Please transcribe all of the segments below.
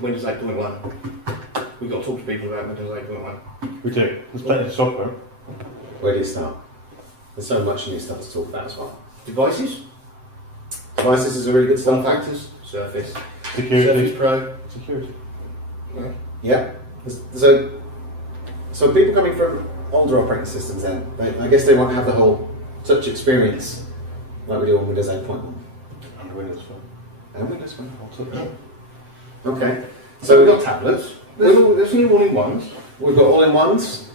Windows 8.1. We've got to talk to people about Windows 8.1. We do. There's plenty of software. Where do you start? There's so much new stuff to talk about as well. Devices, Devices is a really good form start. factors, Surface, Security. Surface Pro. Security. Yeah. Yeah. So people coming from older operating systems then, I guess they won't have the whole touch experience like we do on Windows 8.1. And Windows Phone. And Windows Phone. Also, Okay. So we've got tablets. There's new all-in-ones. We've got all-in-ones,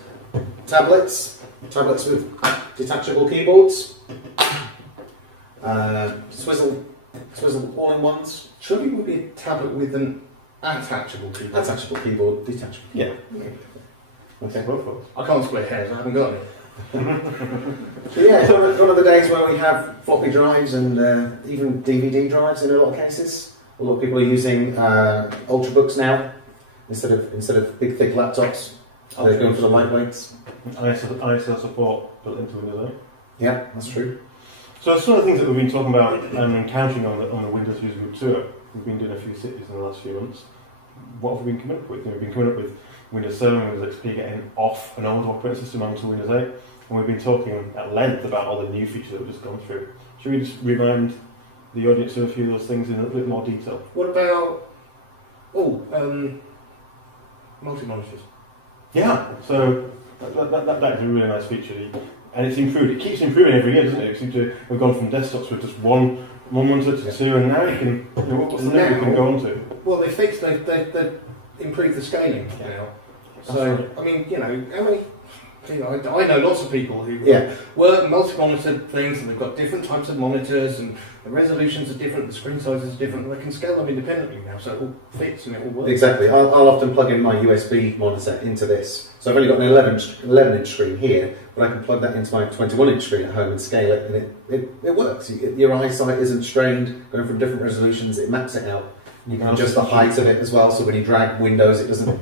tablets with detachable keyboards, swizzle all-in-ones, Should it be a tablet with an attachable keyboard? attachable keyboard, detachable. yeah. Okay. Both of us. I can't split hairs, I haven't got any. So yeah, it's one of the days where we have floppy drives and even DVD drives in a lot of cases. A lot of people are using ultrabooks now instead of big thick laptops. They're going for the lightweights. ISO support built into Windows 8. Yeah, that's true. So some of the things that we've been talking about and encountering on the Windows User Group Tour, we've been doing a few cities in the last few months. What have we been coming up with? We've been coming up with Windows 7 and Windows XP getting off an old operating system onto Windows 8, and we've been talking at length about all the new features that we've just gone through. Should we just remind the audience of a few of those things in a little bit more detail? What about multi-monitors? Yeah, so that is a really nice feature, and it's improved. It keeps improving every year, doesn't it? We've gone from desktops with just one monitor to two, and now you can. What's the name we can go on to? Well, they've improved the scaling now. So right. I mean, how many? I know lots of people who Yeah. work multi-monitor things, and they've got different types of monitors, and the resolutions are different, the screen sizes are different, and they can scale them independently now, so it all fits and it all works. Exactly. I'll often plug in my USB monitor into this. So I've only got an 11-inch screen here, but I can plug that into my 21-inch screen at home and scale it, and it works. Your eyesight isn't strained, going from different resolutions, it maps it out. You can adjust the height of it as well, so when you drag windows, it doesn't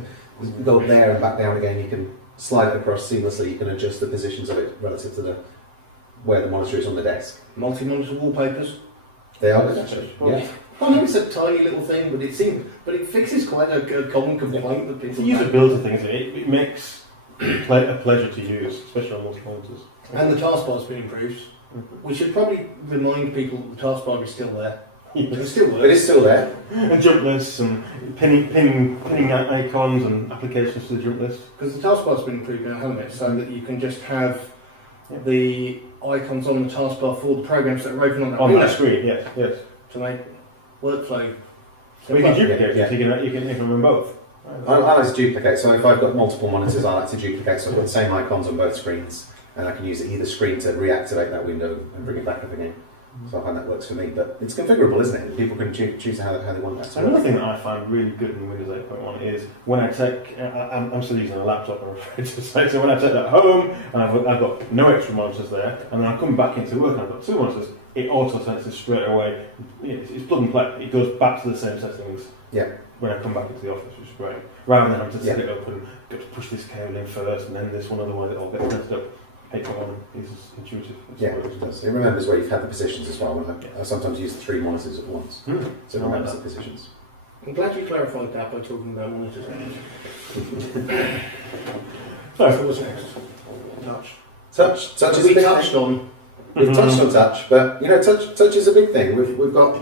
go up there and back down again. You can slide it across seamlessly. You can adjust the positions of it relative to where the monitor is on the desk. Multi-monitor wallpapers. They are good, actually. Yeah. I know it's a tiny little thing, but it fixes quite a common complaint that It's people a have. usability thing, isn't it? It makes a pleasure to use, especially on multi-monitors. And the taskbar's been improved. We should probably remind people that the taskbar is still there. It still works. It is still there. And jump lists and pinning icons and applications to the jump list. Because the taskbar's been improved now, hasn't it? So that you can just have the icons on the taskbar for the programs that are open on that On window that screen, yes. to make workflow. We can duplicate Yeah. it, so you can implement both. I like to duplicate, so if I've got multiple monitors, I like to duplicate, so I've got the same icons on both screens, and I can use either screen to reactivate that window and bring it back up again. So I find that works for me, but it's configurable, isn't it? People can choose how they want that to Another work. thing that I find really good in Windows 8.1 is when I take, I'm still using a laptop, I'm afraid to say, so when I take that home and I've got no extra monitors there, and then I come back into work and I've got two monitors, it auto-senses straight away. It's plug and play. It goes back to the same settings when I come back into the office, which is great. Rather than having to set it up and go to push this cable in first and then this one, otherwise it all gets messed up. 8.1 is intuitive. It does. It remembers where you've had the positions as well. I sometimes use 3 monitors at once, so it remembers the positions. I'm glad you clarified that by talking about monitors. So, what's next? Touch is We a big touched thing. on. We've touched on touch, but touch is a big thing. We've got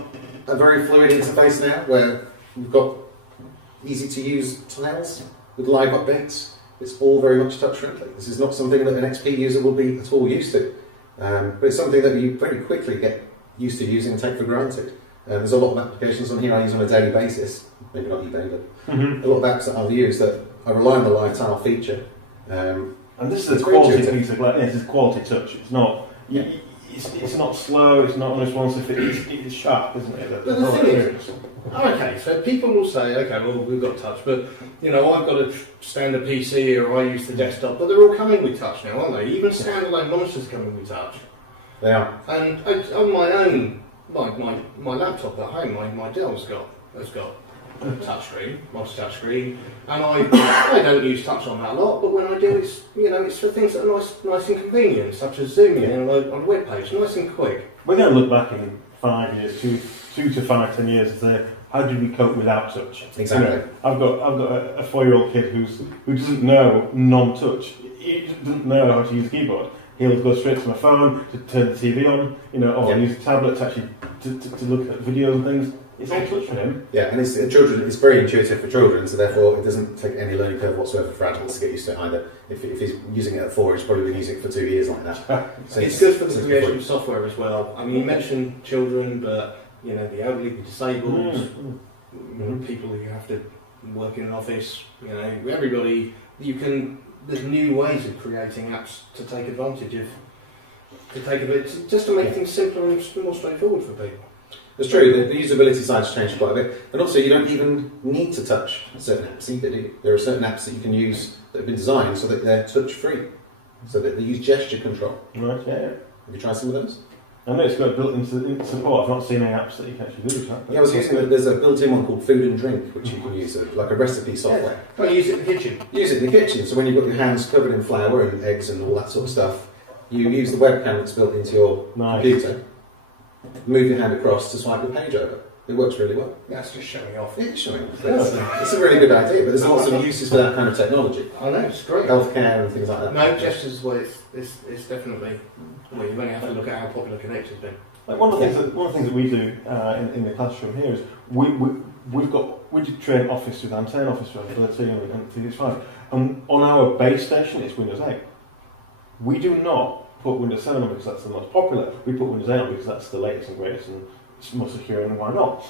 a very fluid interface now where we've got easy to use tiles with live updates. It's all very much touch friendly. This is not something that an XP user will be at all used to, but it's something that you very quickly get used to using and take for granted. There's a lot of applications on here I use on a daily basis, maybe not eBay, but a lot of apps that I've used that I rely on the live tile feature. and this is It's a quality intuitive. piece of this is quality touch. It's not. It's not slow. It's not unresponsive. It's sharp, isn't it? But the thing is, okay, so people will say, okay, well, we've got touch, but, I've got a standard PC or I use the desktop, but they're all coming with touch now, aren't they? Even standalone monitors coming with touch. They are. And on my own, my laptop at home, my Dell's has got a touchscreen, multi-touchscreen, and I don't use touch on that a lot, but when I do, it's for things that are nice and convenient, such as zooming in on a web page, nice and quick. We're going to look back in 5 years, 2 to 5, 10 years, and say, how did we cope without touch? Exactly. You know, I've got a 4-year-old kid who doesn't know non-touch. He doesn't know how to use a keyboard. He'll go straight to my phone to turn the TV on, you know, or use a tablet to actually to look at videos and things. It's all touch for him. Yeah, and it's very intuitive for children, so therefore it doesn't take any learning curve whatsoever for adults to get used to it either. If he's using it at 4, he's probably been using it for 2 years like that. So it's good for the creation of software as well. I mean, you mentioned children, but you know, the elderly, the disabled, people who have to work in an office, you know, everybody, there's new ways of creating apps to take advantage of, just to make things simpler and more straightforward for people. It's true, the usability side's changed quite a bit, and also you don't even need to touch certain apps either, do you? There are certain apps that you can use that have been designed so that they're touch-free, so that they use gesture control. Right, yeah. Have you tried some of those? I know it's got built-in support. I've not seen any apps that you can actually do that. Yeah, I was using it. There's a built-in one called Food and Drink, which you can use, like a recipe software. Yeah. Use it in the kitchen. Use it in the kitchen, so when you've got your hands covered in flour and eggs and all that sort of stuff, you use the webcam that's built into your computer, move your hand across to swipe the page over. It works really well. Yeah, it's just showing off. It's showing off. It's a really good idea, but there's lots of uses for that kind of technology. I know, it's great. Healthcare and things like that. No, gestures, well, it's definitely, well, you only have to look at how popular Connect has been. Like one of the things that we do in the classroom here is we do train Office with Antenna, Office with 13 and 365, and on our base station it's Windows 8. We do not put Windows 7 on because that's the most popular. We put Windows 8 on because that's the latest and greatest and it's more secure, and why not?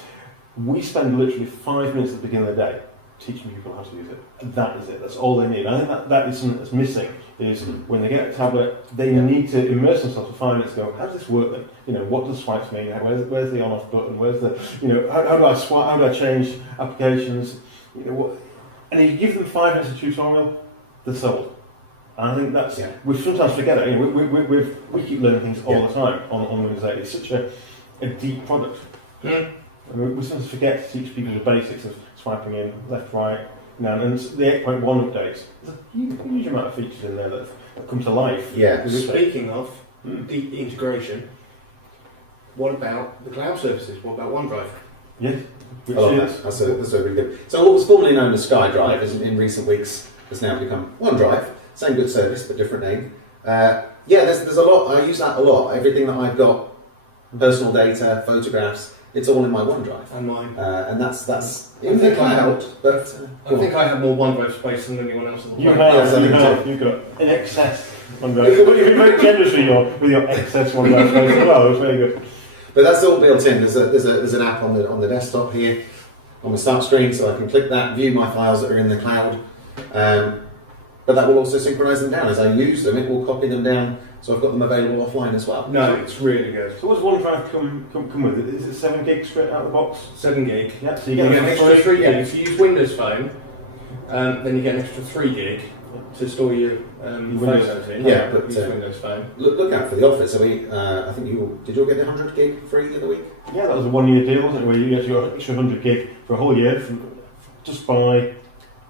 We spend literally 5 minutes at the beginning of the day teaching people how to use it. And that is it. That's all they need. I think that is something that's missing. Is when they get a tablet, they need to immerse themselves for 5 minutes. Go, how does this work then? You know, what does swipes mean? Where's the on/off button? Where's the, you know, how do I swipe? How do I change applications? You know, what? And if you give them 5 minutes of tutorial, they're sold. And I think that's we sometimes forget it. You know, we keep learning things all the time on Windows 8. It's such a deep product. I mean, we sometimes forget to teach people the basics of swiping in left, right. Now, and the 8.1 updates, there's a huge amount of features in there that have come to life. Yeah. Speaking of deep integration, what about the cloud services? What about OneDrive? Yes. That's a really good. So what was formerly known as SkyDrive in recent weeks has now become OneDrive. Same good service, but different name. There's a lot. I use that a lot. Everything that I've got, personal data, photographs, it's all in my OneDrive. And mine. And that's in the cloud. But I think I have more OneDrive space than anyone else in the world. You've got in excess OneDrive. You've been very generous with your excess OneDrive space as well. It's very good. But that's all built in. There's an app on the desktop here on the start screen, so I can click that, view my files that are in the cloud. But that will also synchronise them down. As I use them, it will copy them down, so I've got them available offline as well. No, it's really good. So what does OneDrive come with? Is it 7 gig straight out of the box? 7 gig. Yeah, so you get an extra 3 gig. If you use Windows Phone, then you get an extra 3 gig to store your photos in. Yeah, but use Windows Phone. Look out for the offers. I think did you all get the 100 gig free the other week? Yeah, that was a 1-year deal, wasn't it? Where you actually got an extra 100 gig for a whole year just by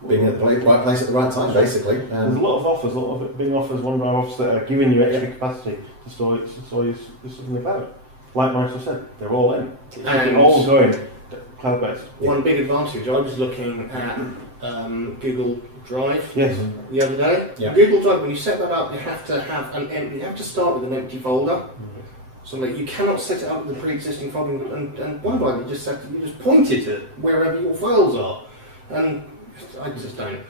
being at the right place at the right time, basically. There's a lot of offers, OneDrive offers that are giving you extra capacity to store your stuff in the cloud. Like Microsoft said, they're all in. They're all going cloud-based. One big advantage, I was looking at Google Drive the other day. Yeah. Google Drive, when you set that up, you have to start with an empty folder. So that you cannot set it up with a pre-existing folder, and OneDrive you just point it at wherever your files are. And I just don't.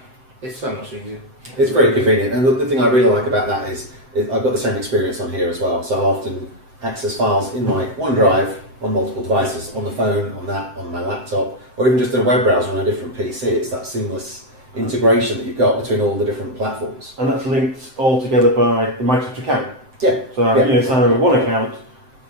It's so much easier. It's very convenient, and the thing I really like about that is I've got the same experience on here as well. So I often access files in my OneDrive on multiple devices, on the phone, on my laptop, or even just in a web browser on a different PC. It's that seamless integration that you've got between all the different platforms. And that's linked all together by the Microsoft account. Yeah. So you sign up with one account,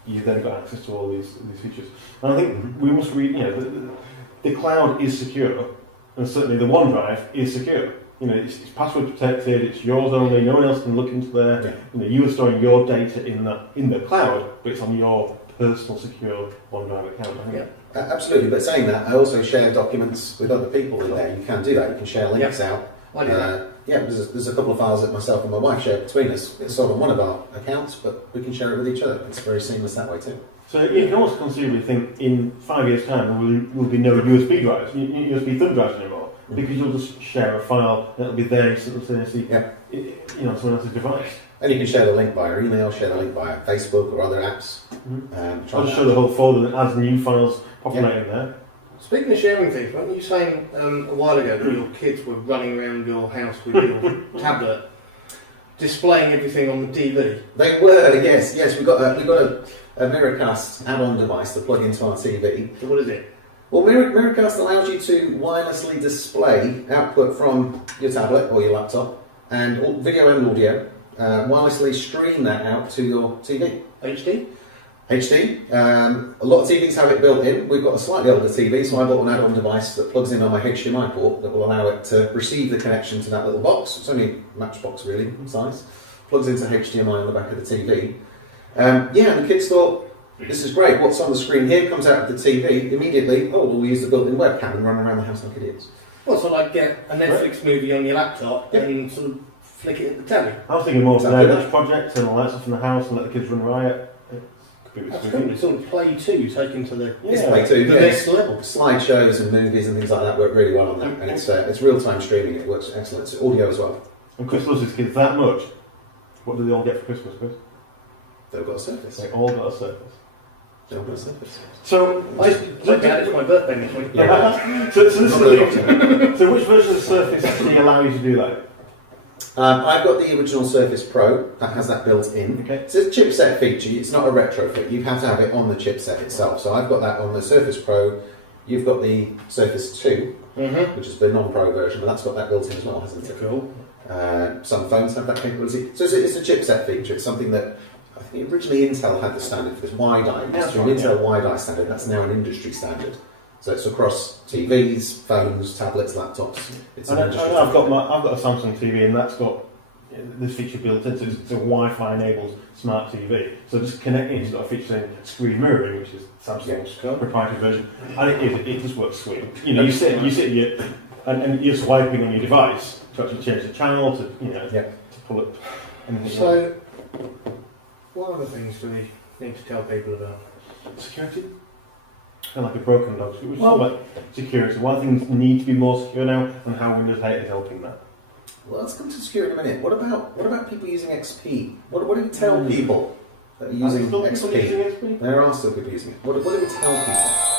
you've then got access to all these features. And I think we must the cloud is secure. And certainly the OneDrive is secure. You know, it's password protected. It's yours only. No one else can look into there. Yeah. You know, you are storing your data in the cloud, but it's on your personal secure OneDrive account. I think. Yeah, absolutely. But saying that, I also share documents with other people in there. You can do that. You can share links out. I do that. There's a couple of files that myself and my wife share between us. It's sort of one of our accounts, but we can share it with each other. It's very seamless that way too. So you can almost conceivably think in 5 years' time there will be no USB drives, USB thumb drives anymore, because you'll just share a file and it'll be there simultaneously, someone else's device. And you can share the link via email, share the link via Facebook or other apps. I'll just show the whole folder that has new files populating there. Speaking of sharing things, weren't you saying a while ago that your kids were running around your house with your tablet, displaying everything on the TV? They were, yes. We got a Miracast add-on device to plug into our TV. So what is it? Well, Miracast allows you to wirelessly display output from your tablet or your laptop and video and audio. Wirelessly stream that out to your TV. HD. A lot of TVs have it built in. We've got a slightly older TV, so I bought an add-on device that plugs in on my HDMI port that will allow it to receive the connection to that little box. It's only a matchbox really size. Plugs into HDMI on the back of the TV. And the kids thought, this is great. What's on the screen here comes out of the TV immediately. Oh, we'll use the built-in webcam and run around the house like idiots. Well, so like get a Netflix movie on your laptop and sort of flick it at the telly. I was thinking more of an Airbus project and all that stuff in the house and let the kids run riot. That's cool. It's sort of Play 2 taken to the Play 2, the next level. Slideshows and movies and things like that work really well on that, and it's real-time streaming. It works excellent. It's audio as well. And Chris loves his kids that much. What do they all get for Christmas, Chris? They've got a Surface. They all got a Surface. They've got a Surface. So, Dad, it's my birthday next week. so this is the So which version of the Surface actually allow you to do that? I've got the original Surface Pro that has that built in. Okay. It's a chipset feature, it's not a retrofit. You have to have it on the chipset itself. So I've got that on the Surface Pro. You've got the Surface 2, which is the non-Pro version, but that's got that built in as well, hasn't it? Cool. Some phones have that capability. So it's a chipset feature. It's something that I think originally Intel had the standard for this wide-eye. It's an Intel wide-eye standard. That's now an industry standard. So it's across TVs, phones, tablets, laptops. It's an industry standard. I've got a Samsung TV and that's got this feature built into it. It's a Wi-Fi enabled smart TV. So just connecting it's got a feature saying screen mirroring, which is Samsung's proprietary version, and it just works sweet. You sit and you're swiping on your device to actually change the channel to pull it. So, what other things do we need to tell people about? Security. Kind of like a broken dog. Which is all about security. Why things need to be more secure now, and how Windows 8 is helping that. Well, let's come to security in a minute. What about people using XP? What do we tell people that are using XP? There are still people using it. What do we tell people?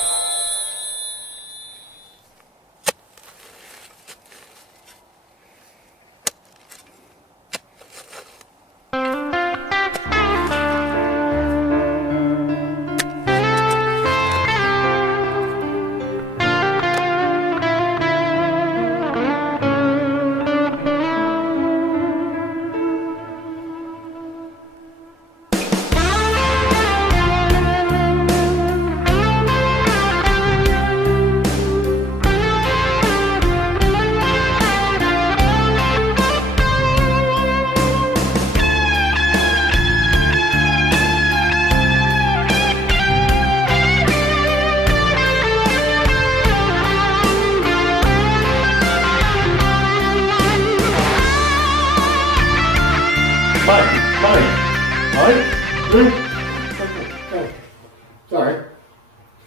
Sorry. Are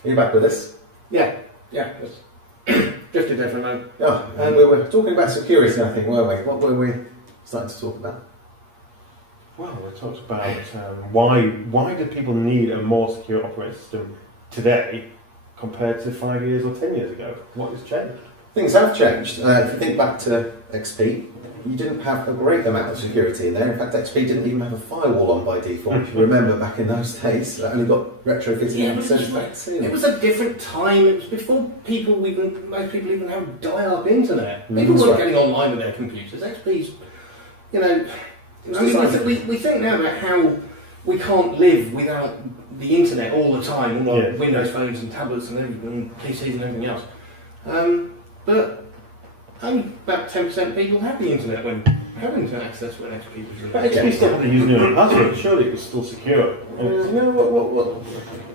you back with us? Yeah. Drifted there for a moment. Oh, and we were talking about security, I think, weren't we? What were we starting to talk about? Well, we talked about why do people need a more secure operating system today compared to 5 years or 10 years ago? What has changed? Things have changed. If you think back to XP, you didn't have a great amount of security in there. In fact, XP didn't even have a firewall on by default. If you remember back in those days, that only got retrofitted in it was a different time. It was before most people even had dial-up internet. People weren't getting online with their computers. XP's, we think now about how we can't live without the internet all the time, Windows phones and tablets and everything, and PCs and everything else. But only about 10% of people have the internet when having to access when XP was released. But XP still had to use a password. Surely it was still secure.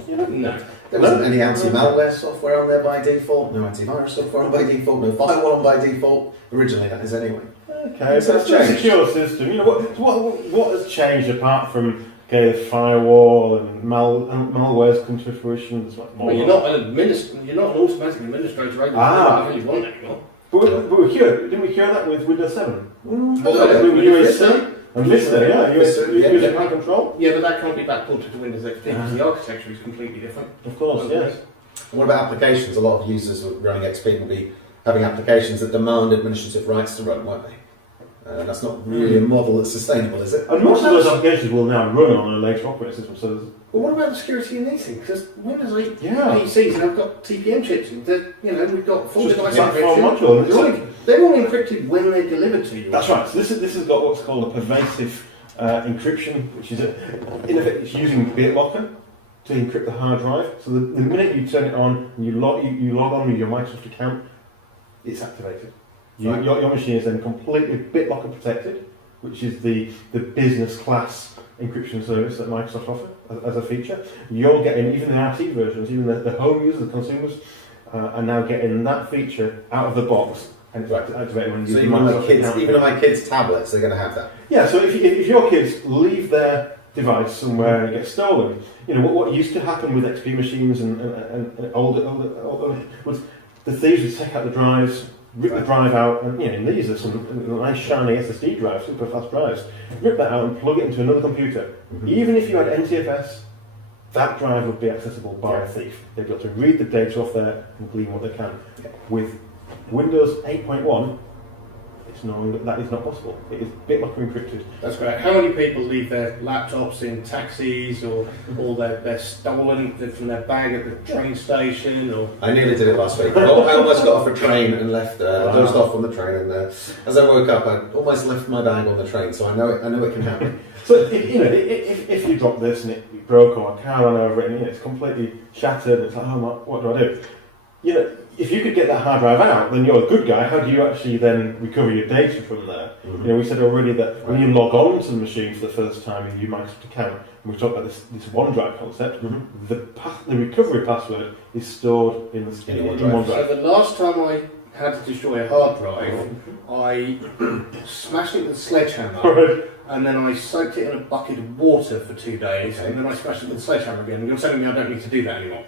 No. There wasn't any anti-malware software on there by default, no antivirus software on by default, no firewall on by default. Originally, that is anyway. Okay, so it's a secure system. What has changed apart from okay, the firewall and malware's come to fruition. There's like more. Well, you're not an automatic administrator able to do what I really want anymore. But we cured, didn't we cure that with Windows 7? With Vista? And Vista, yeah. Using high control? Yeah, but that can't be backported to Windows XP because the architecture is completely different. Of course, yes. And what about applications? A lot of users running XP will be having applications that demand administrative rights to run, won't they? That's not really a model that's sustainable, is it? And most of those applications will now run on a later operating system. So well, what about the security in these things? Because Windows 8 yeah. PCs have got TPM chips. We've got full device encryption. module. They're all encrypted when they're delivered to you. That's right. So this has got what's called a pervasive encryption, which is in effect it's using BitLocker to encrypt the hard drive. So the minute you turn it on and you log on with your Microsoft account, it's activated. Your machine is then completely BitLocker protected, which is the business class encryption service that Microsoft offer as a feature. You're getting, even the RT versions, even the home users, the consumers, are now getting that feature out of the box and it's activated when you use Microsoft account. Even on my kids' tablets, they're going to have that. Yeah, so if your kids leave their device somewhere and it gets stolen, what used to happen with XP machines and older was the thieves would take out the drives, rip the drive out, and these are some nice shiny SSD drives, super fast drives. Rip that out and plug it into another computer. Mm-hmm. Even if you had NTFS, that drive would be accessible by a thief. They'd be able to read the data off there and glean what they can. With Windows 8.1, that is not possible. It is BitLocker encrypted. That's great. How many people leave their laptops in taxis or they're stolen from their bag at the train station? Or I nearly did it last week. I almost got off a train and left. Dozed off on the train, and as I woke up, I almost left my bag on the train. So I know it can happen. So if you drop this and it broke or a car ran over it and it's completely shattered, it's like, what do I do? If you could get that hard drive out, then you're a good guy. How do you actually then recover your data from there? Mm-hmm. We said already that when you log on to the machine for the first time in your Microsoft account, and we talked about this OneDrive concept, the recovery password is stored in OneDrive. So the last time I had to destroy a hard drive, I smashed it with a sledgehammer, and then I soaked it in a bucket of water for 2 days, and then I smashed it with a sledgehammer again. And you're telling me I don't need to do that anymore?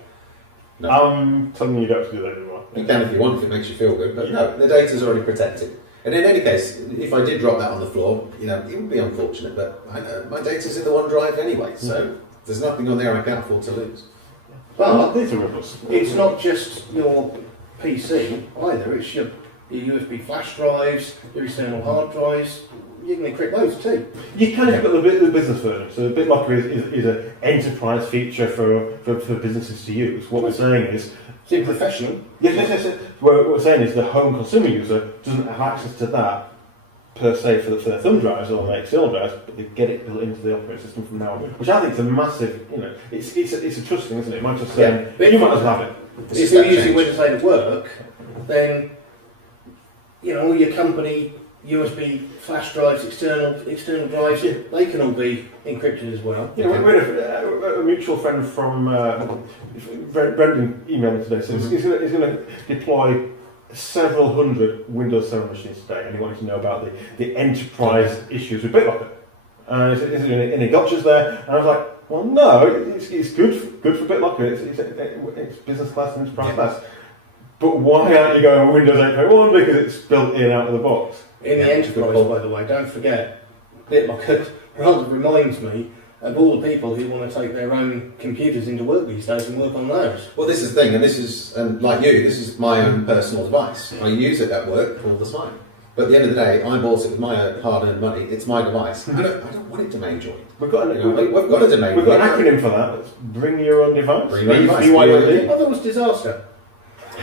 No. I'm telling you you don't have to do that anymore. You can if you want, if it makes you feel good, but no, the data's already protected. And in any case, if I did drop that on the floor, it would be unfortunate, but I know my data's in the OneDrive anyway, so there's nothing on there I can't afford to lose. But it's not just your PC either, it's your USB flash drives, your external hard drives. You can encrypt those too. You can have got the business version. So the BitLocker is an enterprise feature for businesses to use. What we're saying is, it's professional. Yes. What we're saying is the home consumer user doesn't have access to that per se for their thumb drives or their external drives, but they get it built into the operating system from now on. Which I think is a massive, it's a trust thing, isn't it? It might just say, you might as well have it. If you're using Windows 8 at work, then all your company USB flash drives, external drives, they can all be encrypted as well. We had a mutual friend from Brendan emailed me today, so he's going to deploy several hundred Windows 7 machines today, and he wanted to know about the enterprise issues with BitLocker. And is there any gotchas there? And I was like, well, no, it's good for BitLocker. It's business class and enterprise class. But why aren't you going with Windows 8.1? Because it's built in out of the box. In the enterprise, by the way, don't forget, BitLocker rather reminds me of all the people who want to take their own computers into work these days and work on those. Well, this is the thing, and like you, this is my own personal device. I use it at work all the time. But at the end of the day, I bought it with my hard-earned money. It's my device. I don't want it domain joined. We've got a domain. We've got an acronym for that. It's bring your own device. Bring your own device. BYOD. Oh, that was disaster.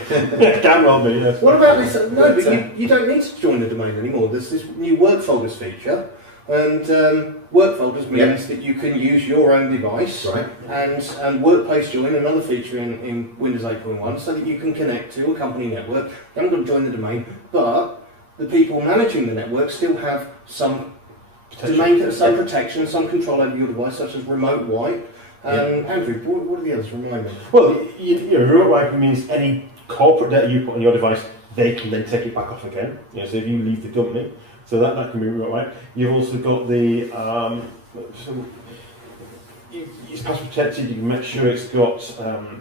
Can well be, yes. What about this? No, but you don't need to join the domain anymore. There's this new work folders feature, and work folders means that you can use your own device, right, and workplace join, another feature in Windows 8.1, so that you can connect to a company network. You haven't got to join the domain, but the people managing the network still have some protection, some control over your device, such as remote wipe. Andrew, what are the others? Remind me. Well, remote wipe means any corporate data you put on your device, they can then take it back off again. So if you leave the company, so that can be remote wipe. You've also got the it's password protected. You can make sure it's got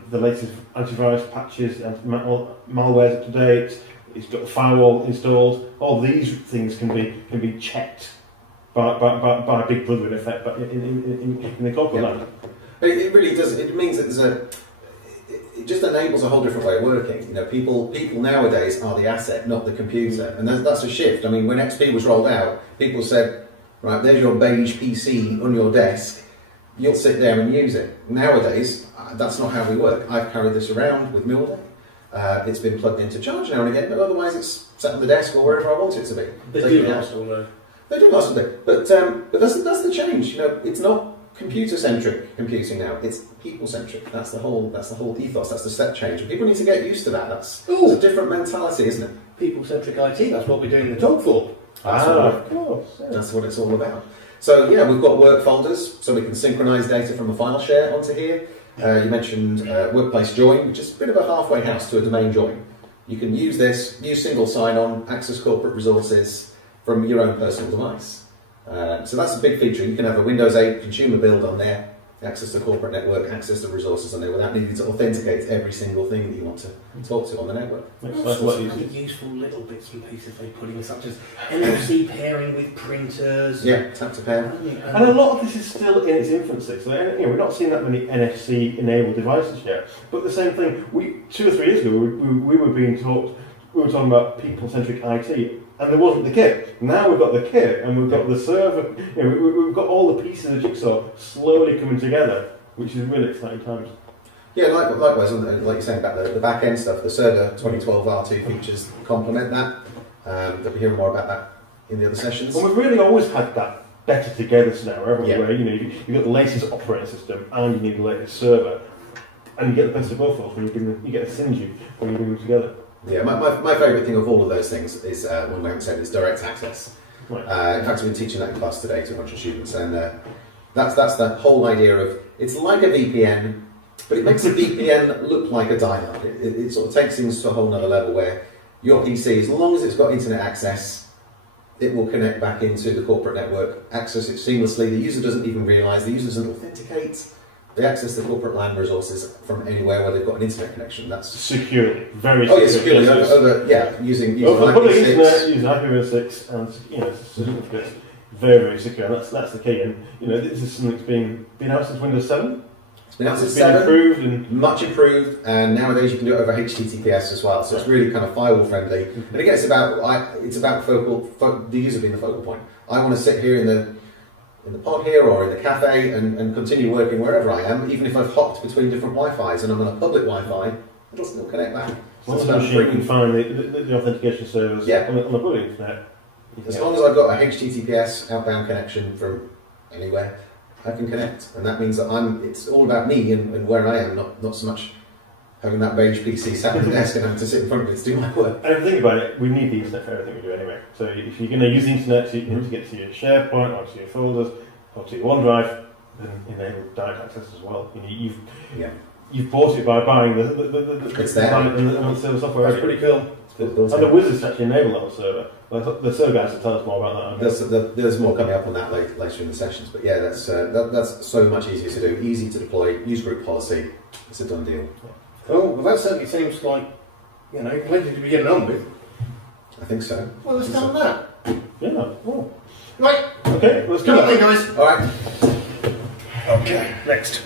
the latest antivirus patches and malware's up to date. It's got the firewall installed. All these things can be checked by Big Brother in effect, but in the corporate land. It really does. It means that it just enables a whole different way of working. You know, people nowadays are the asset, not the computer, and that's a shift. I mean, when XP was rolled out, people said, right, there's your beige PC on your desk. You'll sit there and use it. Nowadays, that's not how we work. I've carried this around with me all day. It's been plugged into charge now and again, but otherwise it's sat on the desk or wherever I want it to be. They do last all day. They do last all day, but that's the change. You know, it's not computer-centric computing now. It's people-centric. That's the whole ethos. That's the step change. And people need to get used to that. It's a different mentality, isn't it? People-centric IT. That's what we're doing the talk for. Of course. Yeah. That's what it's all about. So yeah, we've got work folders, so we can synchronise data from a file share onto here. You mentioned workplace join, which is a bit of a halfway house to a domain join. You can use this, use single sign-on, access corporate resources from your own personal device. So that's a big feature. You can have a Windows 8 consumer build on there, access to corporate network, access to resources on there without needing to authenticate every single thing that you want to talk to on the network. That's some of the useful little bits and pieces they put in, such as NFC pairing with printers. Yeah, tap to pair. And a lot of this is still in its infancy. So we're not seeing that many NFC-enabled devices yet. But the same thing, 2 or 3 years ago, we were being taught. We were talking about people-centric IT. And there wasn't the kit. Now we've got the kit, and we've got the server. We've got all the pieces of the jigsaw slowly coming together, which is really exciting times. Yeah, likewise, like you're saying about the back end stuff, the server 2012 R2 features complement that. They'll be hearing more about that in the other sessions. And we've really always had that better together scenario, haven't we? Yeah. Where you've got the latest operating system and you need the latest server, and you get the best of both worlds when you get a synergy when you bring them together. Yeah, my favourite thing of all of those things is, one we haven't said, is direct access. Right. In fact, I've been teaching that in class today to a bunch of students, and that's the whole idea of, it's like a VPN, but it makes a VPN look like a dial-up. It sort of takes things to a whole nother level where your PC, as long as it's got internet access, it will connect back into the corporate network, access it seamlessly. The user doesn't even realise, the user doesn't authenticate. They access the corporate LAN resources from anywhere where they've got an internet connection. That's securely, very securely. securely. Using Public IPv6. internet, using IPv6, and certificates, very secure. And that's the key. And this is something that's been out since Windows 7. It's been out since It's been 7. improved and Much improved, and nowadays you can do it over HTTPS as well. So it's really kind of firewall friendly. And again, it's about the user being the focal point. I want to sit here in the pod here or in the cafe and continue working wherever I am, even if I've hopped between different Wi-Fis and I'm on a public Wi-Fi, it'll still connect back. once the machine can find the authentication servers on the public internet. As long as I've got a HTTPS outbound connection from anywhere, I can connect, and that means that it's all about me and where I am, not so much having that beige PC sat at the desk and having to sit in front of it to do my work. And if you think about it, we need the internet for everything we do anyway. So if you're going to use the internet to get to your SharePoint or to your folders or to your OneDrive, then enable direct access as well. You've bought it by buying the It's there. the server software. That's pretty cool. Built And the wizards actually enable that on the server. The server guys will tell us more about that. There's more coming up on that later in the sessions, but yeah, that's so much easier to do, easy to deploy, use group policy, it's a done deal. Cool. Well, that certainly seems like, plenty to be getting on with. I think so. Well, let's start with that. Yeah. Oh. Right. Okay, let's Come go. on then, guys. Alright. Okay, next.